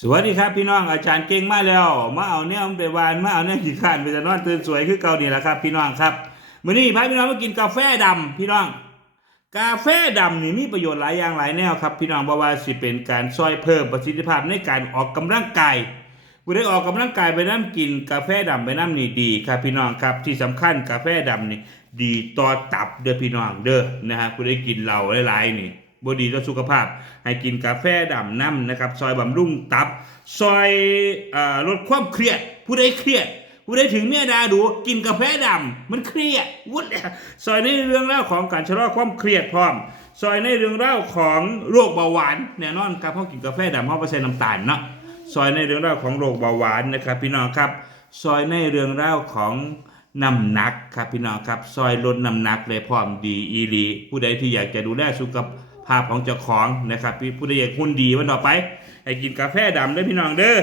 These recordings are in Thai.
สวัสดีครับพี่น้องอาจารย์เก่งมาแล้ว มาเอาเนี่ยมไปวานมาเอาเนี่ยขี้ข้านไปจะนอนตื่นสวยคือเก่านี่แหละครับ พี่น้องครับมื้อนี้พาพี่น้องมากินกาแฟดำพี่น้อง กาแฟดำนี่มีประโยชน์หลายอย่างหลายแนวครับ พี่น้องบ่ว่าสิเป็นการช่วยเพิ่มประสิทธิภาพในการออกกำลังกายผู้ได้ออกกำลังกายไปน้ำกินกาแฟดำไปน้ำนี่ดีครับพี่น้องครับที่สำคัญกาแฟดำนี่ดีต่อตับเด้อพี่น้องเด้อนะฮะผู้ได้กินเหล้าหลายๆนี่ บ่ดีต่อสุขภาพ ให้กินกาแฟดำน้ำนะครับ ซอยบำรุงตับ ซอยอลดความเครียด ผู้ใดเครียด ผู้ใดถึงเมียดาดูกินกาแฟดำมันเครียดวุ้นซอยในเรื่องเล่าของการชะลอความเครียดพร้อม ซอยในเรื่องเล่าของโรคเบาหวานแน่นอนครับเพราะกินกาแฟดำเพราะเปอร์เซ็นต์น้ำตาลเนาะ ซอยในเรื่องเล่าของโรคเบาหวานนะครับพี่น้องครับ ซอยในเรื่องเล่าของน้ำหนักครับพี่น้องครับ ซอยลดน้ำหนักเลยพร้อมดีอีหลีผู้ใดที่อยากจะดูแลสุขภาพ ภาพของเจ้าของนะครับพี่ผู้ใดอยากหุ่นดีวันต่อไปให้กินกาแฟดำด้อพี่น้องเด้อ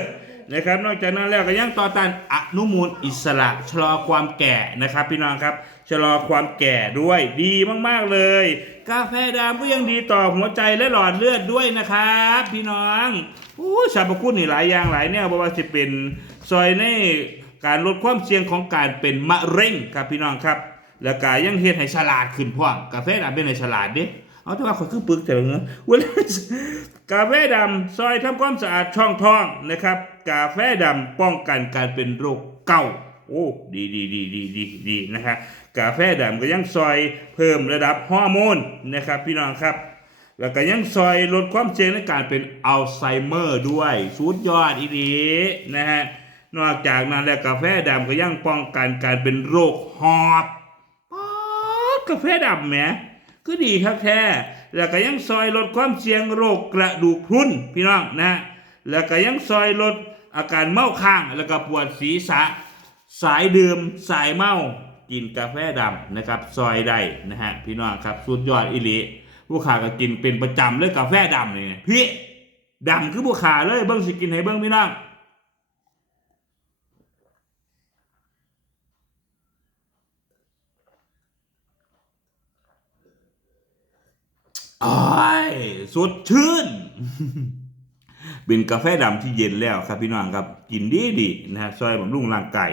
นะครับ นอกจากนั้นแล้วก็ยังต่อต้านอนุมูลอิสระชะลอความแก่นะครับ พี่น้องครับชะลอความแก่ด้วยดีมากๆเลย กาแฟดำก็ยังดีต่อหัวใจและหลอดเลือดด้วยนะครับ พี่น้องอู้สรรพคุณนี่หลายอย่างหลายแนวบ่ว่าจะเป็นซอยในการลดความเสี่ยงของการเป็นมะเร็งครับพี่น้องครับ แล้วก็ยังเฮ็ดให้ฉลาดขึ้นพร้อมกาแฟดำเป็นให้ฉลาดเด้ เอาแต่ว่าคนคือปึกแต่ละเงี้ยเวลากาแฟดำซอยทำความสะอาดช่องท้องนะครับ กาแฟดำป้องกันการเป็นโรคเกาต์โอ้ดีดีดีดีดีดีนะฮะกาแฟดำก็ยังซอยเพิ่มระดับฮอร์โมนนะครับ พี่น้องครับ แล้วก็ยังซอยลดความเสี่ยงในการเป็นอัลไซเมอร์ด้วยสุดยอดอีดีนะฮะนอกจากนั้นแล้วกาแฟดำก็ยังป้องกันการเป็นโรคหอบกาแฟดำแหม ก็ดีครับแท้แล้วก็ยังซอยลดความเสี่ยงโรคกระดูกพรุนพี่น้องนะ แล้วก็ยังซอยลดอาการเมาค้างแล้วก็ปวดศีรษะ สายดื่มสายเมากินกาแฟดำนะครับ ซอยได้นะฮะพี่น้องครับสุดยอดอิลิผู้ขาก็กินเป็นประจำเลยกาแฟดำนี่พี่ดำคือผู้ขาเลยเบิ้งสิกินให้เบิ้งพี่น้อง อ้ายสดชื่น เป็นกาแฟดำที่เย็นแล้วครับพี่น้องครับ กินดีดีนะฮะซอยบำรุงร่างกาย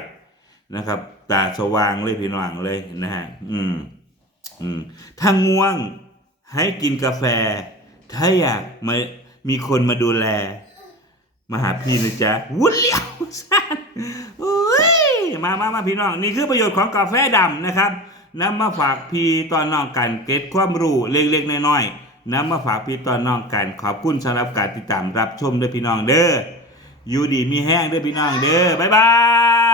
นะครับ ตาสว่างเลยพี่น้องเลยนะฮะอืมอืมถ้าง่วงให้กินกาแฟ ถ้าอยากมามีคนมาดูแล มาหาพี่นะจ๊ะวุ้นเลี้ยวสั้นมามามาพี่น้อง นี่คือประโยชน์ของกาแฟดำนะครับ นำมาฝากพี่ตอนน้องกันเก็ตความรู้เล็กๆน้อยๆนำมาฝากพี่ตอนน้องกันขอบคุณสำหรับการติดตามรับชมด้วยพี่น้องเด้ออยู่ดีมีแห้งด้วยพี่น้องเด้อบ๊ายบาย